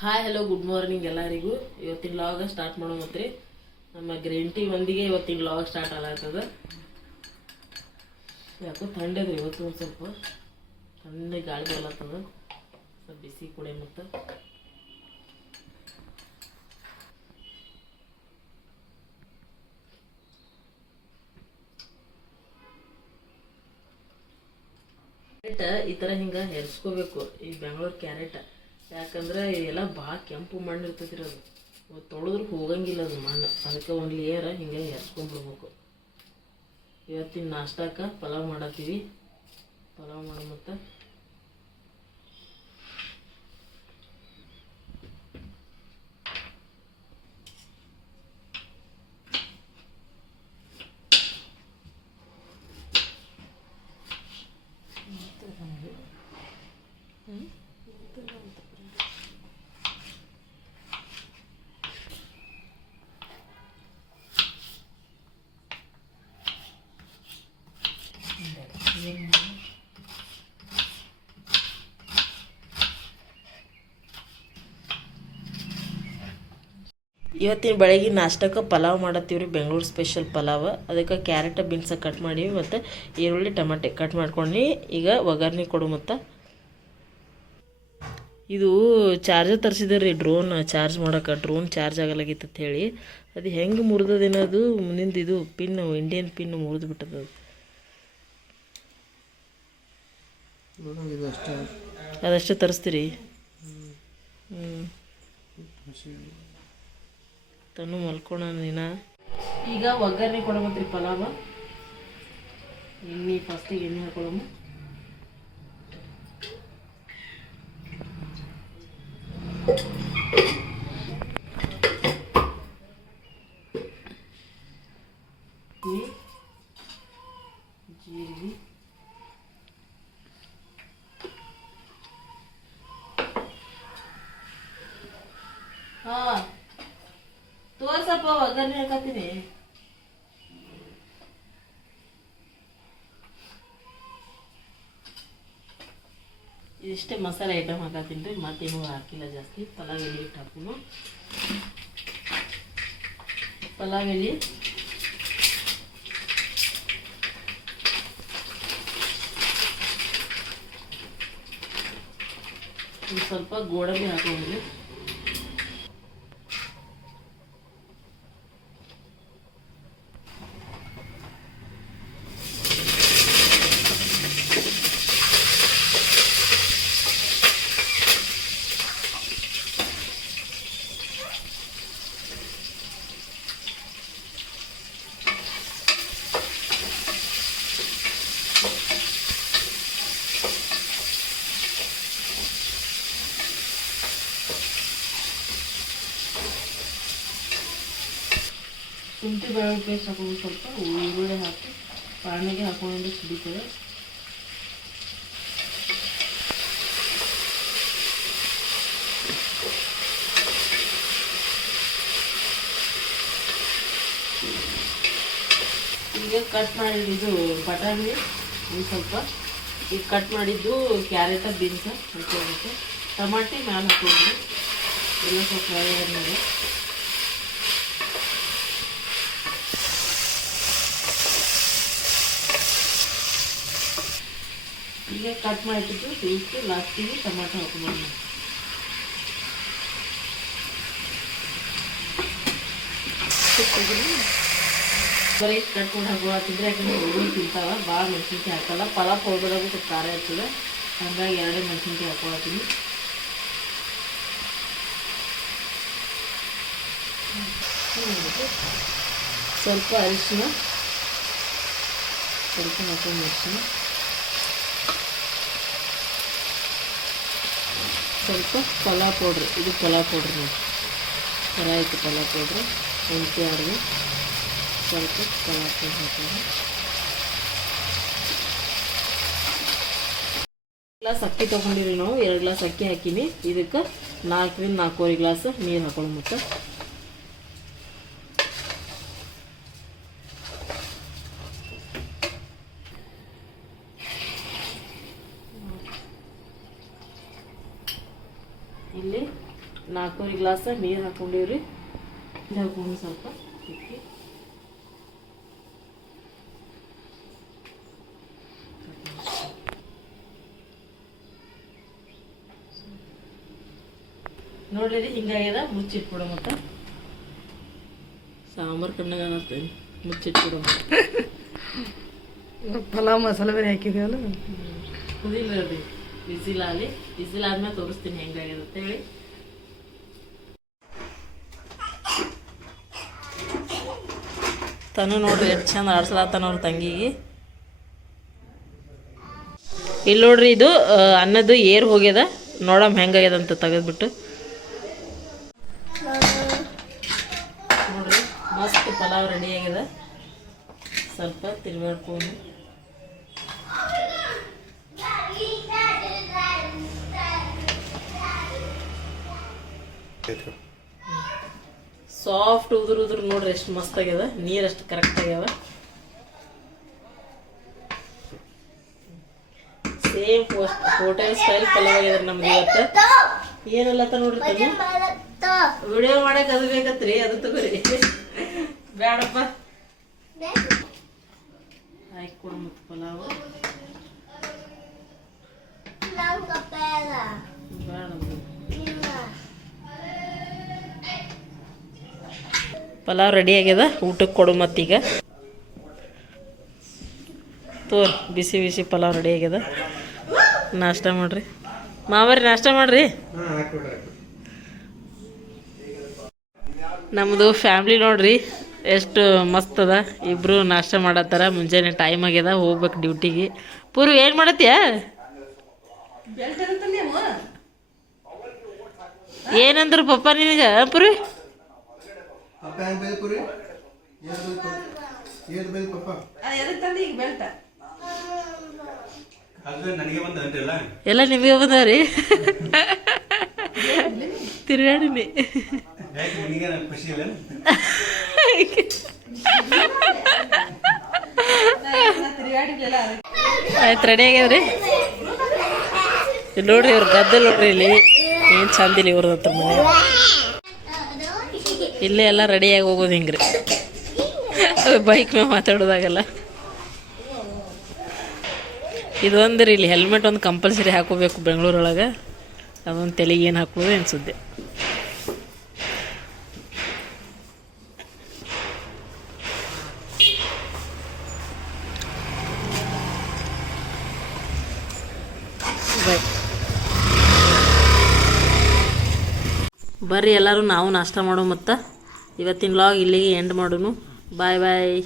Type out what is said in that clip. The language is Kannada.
ಹಾಯ್ ಹಲೋ ಗುಡ್ ಮಾರ್ನಿಂಗ್ ಎಲ್ಲರಿಗೂ. ಇವತ್ತಿನ ಲಾಗ ಸ್ಟಾರ್ಟ್ ಮಾಡೋ ಮತ್ತೆ. ನಮ್ಮ ಗ್ರೀನ್ ಟೀ ಒಂದಿಗೆ ಇವತ್ತಿನ ಲಾಗ್ ಸ್ಟಾರ್ಟ್ ಆಗತ್ತದ ಯಾಕೋ ಥಂಡದ್ರಿ ಇವತ್ತು ಒಂದು ಸ್ವಲ್ಪ. ತಣ್ಣಗೆ ಗಾಳಿ ಬರ್ಲತ್ತದ. ಸ್ವಲ್ಪ ಬಿಸಿ ಕುಡಿ ಮತ್ತು. ಈ ಥರ ಹಿಂಗೆ ಹೆರ್ಸ್ಕೋಬೇಕು. ಈ ಬೆಂಗಳೂರು ಕ್ಯಾರೆಟ್ ಯಾಕಂದ್ರೆ ಎಲ್ಲ ಭಾಳ ಕೆಂಪು ಮಣ್ಣು ಇರ್ತೈತಿ ಅದು. ತೊಳೆದ್ರೆ ಹೋಗಂಗಿಲ್ಲ ಅದು ಮಣ್ಣು. ಅದಕ್ಕೆ ಒಂದು ಲೇಯರ್ ಹಿಂಗೆ ಎರ್ಸ್ಕೊಂಡ್ಬಿಡ್ಬೇಕು ಇವತ್ತಿನ ನಾಷ್ಟಾಕ ಪಲಾವ್ ಮಾಡತ್ತೀವಿ. ಪಲಾವ್ ಮಾಡೋ ಮತ್ತು ಇವತ್ತಿನ ಬೆಳಗ್ಗೆ ನಾಷ್ಟಕ್ಕೆ ಪಲಾವ್ ಮಾಡತ್ತೀವ್ರಿ, ಬೆಂಗಳೂರು ಸ್ಪೆಷಲ್ ಪಲಾವ್. ಅದಕ್ಕೆ ಕ್ಯಾರೆಟ್ ಬೀನ್ಸ ಕಟ್ ಮಾಡೀವಿ ಮತ್ತು ಈರುಳ್ಳಿ, ಟಮಾಟೆ ಕಟ್ ಮಾಡ್ಕೊಂಡು ಈಗ ಒಗ್ಗರಣೆ ಕೊಡು ಮತ್ತು. ಇದು ಚಾರ್ಜರ್ ತರಿಸಿದ್ರಿ ರೀ ಡ್ರೋನ್ ಚಾರ್ಜ್ ಮಾಡೋಕೆ ಡ್ರೋನ್ ಚಾರ್ಜ್ ಆಗಲಾಗಿತ್ತು ಹೇಳಿ. ಅದು ಹೆಂಗೆ ಮುರಿದದೇನದು ಮುಂದಿಂದ ಇದು ಪಿನ್ ಇಂಡಿಯನ್ ಪಿನ್ ಮುರಿದು ಬಿಟ್ಟದ ಅದಷ್ಟು ತರಿಸ್ತೀರಿ? ಹ್ಞೂ ತನು ಮಲ್ಕೊಳ್ಳೋಣ ನೀನ. ಈಗ ಒಗ್ಗರಣೆ ಕೊಡಮತ್ರಿ ಪಲಾವ ಎಣ್ಣೆ ಫಸ್ಟಿಗೆ ಎಣ್ಣೆ ಹಾಕೊಳ್ಳೋಮ ಜೀರಿಗೆ ತೋರ್ಸಪ್ಪ ಒಗ್ಗರಣೆ ಹಾಕತ್ತೀನಿ ಇದಿಷ್ಟೇ ಮಸಾಲೆ ಐಟಮ್ ಹಾಕತ್ತೀನಿ ರೀ ಮತ್ತೇನು ಹಾಕಿಲ್ಲ ಜಾಸ್ತಿ. ಪಲಾವ್ ಎಲೆ ಇಟ್ಟು ಹಾಕೋನು ಪಲಾವ್ ಎಲೆ ಸ್ವಲ್ಪ ಗೋಡಂಬಿ ಹಾಕೊಂಡ್ರಿ ಶುಂಠಿ ಬೆಳ್ಳುಳ್ಳಿ ಪೇಸ್ಟ್ ಹಾಕೊಂಡು ಸ್ವಲ್ಪ ಈರುಳ್ಳಿ ಹಾಕಿ ಪಾಣಿಗೆ ಹಾಕೊಂಡು ಕುಡಿತೇವೆ ಈಗ ಕಟ್ ಮಾಡಿದ್ದು ಇದು ಬಟಾಣಿ ಒಂದು ಸ್ವಲ್ಪ ಈಗ ಕಟ್ ಮಾಡಿದ್ದು ಕ್ಯಾರೆಟ ಬೀನ್ಸ ಹಾಕೋಬೇಕು ಟಮಾಟಿ ಮ್ಯಾಲೆ ಹಾಕೊಂಡು ಎಲ್ಲ ಸ್ವಲ್ಪ ಫ್ರೈ ಆದಮೇಲೆ ಈಗ ಕಟ್ ಮಾಡಿಬಿಟ್ಟು ಇಷ್ಟು ಲಾಸ್ಟಿಗೆ ಟೊಮಾಟೊ ಹಾಕೊಂಡು ಬರೀ ಕಟ್ಕೊಂಡು ಹಾಕೋತಿದ್ರೆ ಯಾಕಂದ್ರೆ ಹುಡುಗರು ತಿಂತಾವ, ಭಾಳ ಮೆಣಸಿನ್ಕಾಯಿ ಹಾಕಲ್ಲ ಪಲಾವ್ ಪೌಡರಾಗೂ ಸ್ವಲ್ಪ ಖಾರ ಇರ್ತದೆ. ಹಂಗಾಗಿ ಎರಡೇ ಮೆಣಸಿನ್ಕಾಯಿ ಹಾಕೊಳತ್ತೀನಿ. ಸ್ವಲ್ಪ ಅರಿಶಿನ, ಸ್ವಲ್ಪ ಹಾಕೊಂಡು ಅರಿಶಿನ ಸ್ವಲ್ಪ ಪಲಾವ್ ಪೌಡ್ರ್ ಇದು ಪಲಾವ್ ಪೌಡ್ರ್ ನೋಡಿ. ಖರ ಆಯಿತು ಪಲಾವ್ ಪೌಡ್ರ್ ಮೆಂತ್ಯ ಅಡುಗೆ ಸ್ವಲ್ಪ ಪಲಾವ್ ಪೌಡ್ರ್ ಹಾಕೋದು ಗ್ಲಾಸ್ ಅಕ್ಕಿ ತೊಗೊಂಡಿರಿ ನಾವು, ಎರಡು ಗ್ಲಾಸ್ ಅಕ್ಕಿ ಹಾಕೀನಿ. ಇದಕ್ಕೆ ನಾಲ್ಕರಿಂದ ನಾಲ್ಕೂವರೆ ಗ್ಲಾಸ್ ನೀರು ಹಾಕೊಳ್ಳೋ ಮತ್ತು ಇಲ್ಲಿ ನಾಲ್ಕೂವರೆ ಗ್ಲಾಸ ನೀರು ಹಾಕೊಂಡಿವ್ರಿ ರೀ. ಹಾಕೊಂಡು ಸ್ವಲ್ಪ ನೋಡ್ರಿ ಹಿಂಗಾಗ್ಯದ ಮುಚ್ಚಿಟ್ಬಿಡೋ ಮತ್ತು. ಸಾಂಬಾರು ಕಣ್ಣಾಗ ಅನ್ನತ್ತೇನೆ ಮುಚ್ಚಿಟ್ಬಿಡೋ ಪಲಾವ್ ಮಸಾಲೆ ಬೇರೆ ಹಾಕಿದೀವಲ್ಲ. ಕುದಿಲ್ಲ ರೀ ಬಿಸಿಲಾದ್ಮೇಲೆ ಆಗಲಿ ಬಿಸಿಲ್ ಆದ್ಮೇಲೆ ತೋರಿಸ್ತೀನಿ ಹೆಂಗಾಗ್ಯದ ಅಂತ ತನು ನೋಡ್ರಿ ಎಷ್ಟು ಚಂದ ಆಡ್ಸಲಾತಾನ ಅವ್ರ ತಂಗಿಗೆ. ಇಲ್ಲಿ ನೋಡ್ರಿ ಇದು ಅನ್ನದು ಅನ್ನದ್ದು ಏರ್ ಹೋಗ್ಯದ. ನೋಡಮ್ ಹೆಂಗಾಗ್ಯದ ಅಂತ ತೆಗೆದ್ಬಿಟ್ಟು. ನೋಡ್ರಿ, ಮಸ್ತ್ ಪಲಾವ್ ರೆಡಿ ಆಗ್ಯದ. ಸ್ವಲ್ಪ ತಿರ್ಗಾಡ್ಕೊಂಡು ಸಾಫ್ಟ್ ಉದುರು ಉದುರು ನೋಡ್ರಿ ಎಷ್ಟು ಮಸ್ತ್ ಆಗ್ಯದ. ನೀರು ಅಷ್ಟು ಕರೆಕ್ಟ್ ಆಗ್ಯಾವ. ಸೇಮ್ ಹೋಟೆಲ್ ಸ್ಟೈಲ್ ಪಲಾವ್ ಆಗ್ಯದ ನಮ್ದು ಇವತ್ತು. ಏನಲ್ಲತ್ತ ನೋಡ್ರಿ ತಮ್ಮ? ವಿಡಿಯೋ ಮಾಡಕ್ ಅದು ಬೇಕತ್ರಿ ಅದು ತಗೋರಿ. ಬೇಡಪ್ಪ ಹಾಕಿ ಕೊಡು ಮತ್ತೆ ಪಲಾವ್. ಬೇಡ ಪಲಾವ್ ರೆಡಿ ಆಗ್ಯದ. ಊಟಕ್ಕೆ ಕೊಡು ಮತ್ತೀಗ. ತೋರ್ ಬಿಸಿ ಬಿಸಿ ಪಲಾವ್ ರೆಡಿ ಆಗ್ಯದ. ನಾಷ್ಟ ಮಾಡ್ರಿ. ಮಾವರಿ ನಾಷ್ಟ ಮಾಡ್ರಿ? ನಮ್ಮದು ಫ್ಯಾಮ್ಲಿ ನೋಡ್ರಿ ಎಷ್ಟು ಮಸ್ತ್ ಅದ. ಇಬ್ರು ನಾಷ್ಟ ಮಾಡತ್ತಾರ. ಮುಂಜಾನೆ ಟೈಮ್ ಆಗ್ಯದ ಹೋಗ್ಬೇಕು ಡ್ಯೂಟಿಗೆ ಪೂರ್ವ ಏನು ಮಾಡತ್ತೀಯ? ಏನಂದ್ರು ಪಪ್ಪ ನಿನಗೆ ಪುರಿ ಪಪ್ಪ ಹೆಂಗ್ ಏನ್ ಏನ್ ಅದು ನನಗೆ ಬಂದ ಅಂತಿಲ್ಲ ಎಲ್ಲ ನಿಮಗೆ ಬಂದವ್ರಿ? ತಿರುಗಾಡಿನಿ. ಯಾಕೆ ನಿನಗೆ ಖುಷಿ ಇಲ್ಲ? ಆಯ್ತು ರೆಡಿ ಆಗ್ಯಾವ್ರಿ? ನೋಡ್ರಿ ಇವ್ರ ಗದ್ದೆ ನೋಡ್ರಿ ಇಲ್ಲಿ. ಏನು ಚಂದಿಲ್ಲ ಇವ್ರದ್ದು ಹತ್ರ ಮನೆ. ಇಲ್ಲೇ ಎಲ್ಲ ರೆಡಿಯಾಗಿ ಹೋಗೋದು ಹಿಂಗ್ರಿ. ಬೈಕ್ ಮೇಲೆ ಮಾತಾಡೋದಾಗಲ್ಲ. ಇದೊಂದು ರೀ ಇಲ್ಲಿ ಹೆಲ್ಮೆಟ್ ಒಂದು ಕಂಪಲ್ಸರಿ ಹಾಕೋಬೇಕು ಬೆಂಗಳೂರೊಳಗೆ. ಅದೊಂದು ತಲೆಗೆ ಏನು ಹಾಕೋದು ಅನ್ಸುತ್ತೆ ಬಾಯ್ ಬರ್ರಿ ಎಲ್ಲರೂ ನಾವು ನಾಷ್ಟ ಮಾಡೋ ಮತ್ತು ಇವತ್ತಿನ ಲಾಗ್ ಇಲ್ಲಿಗೆ ಎಂಡ್ ಮಾಡೋನು. ಬಾಯ್ ಬಾಯ್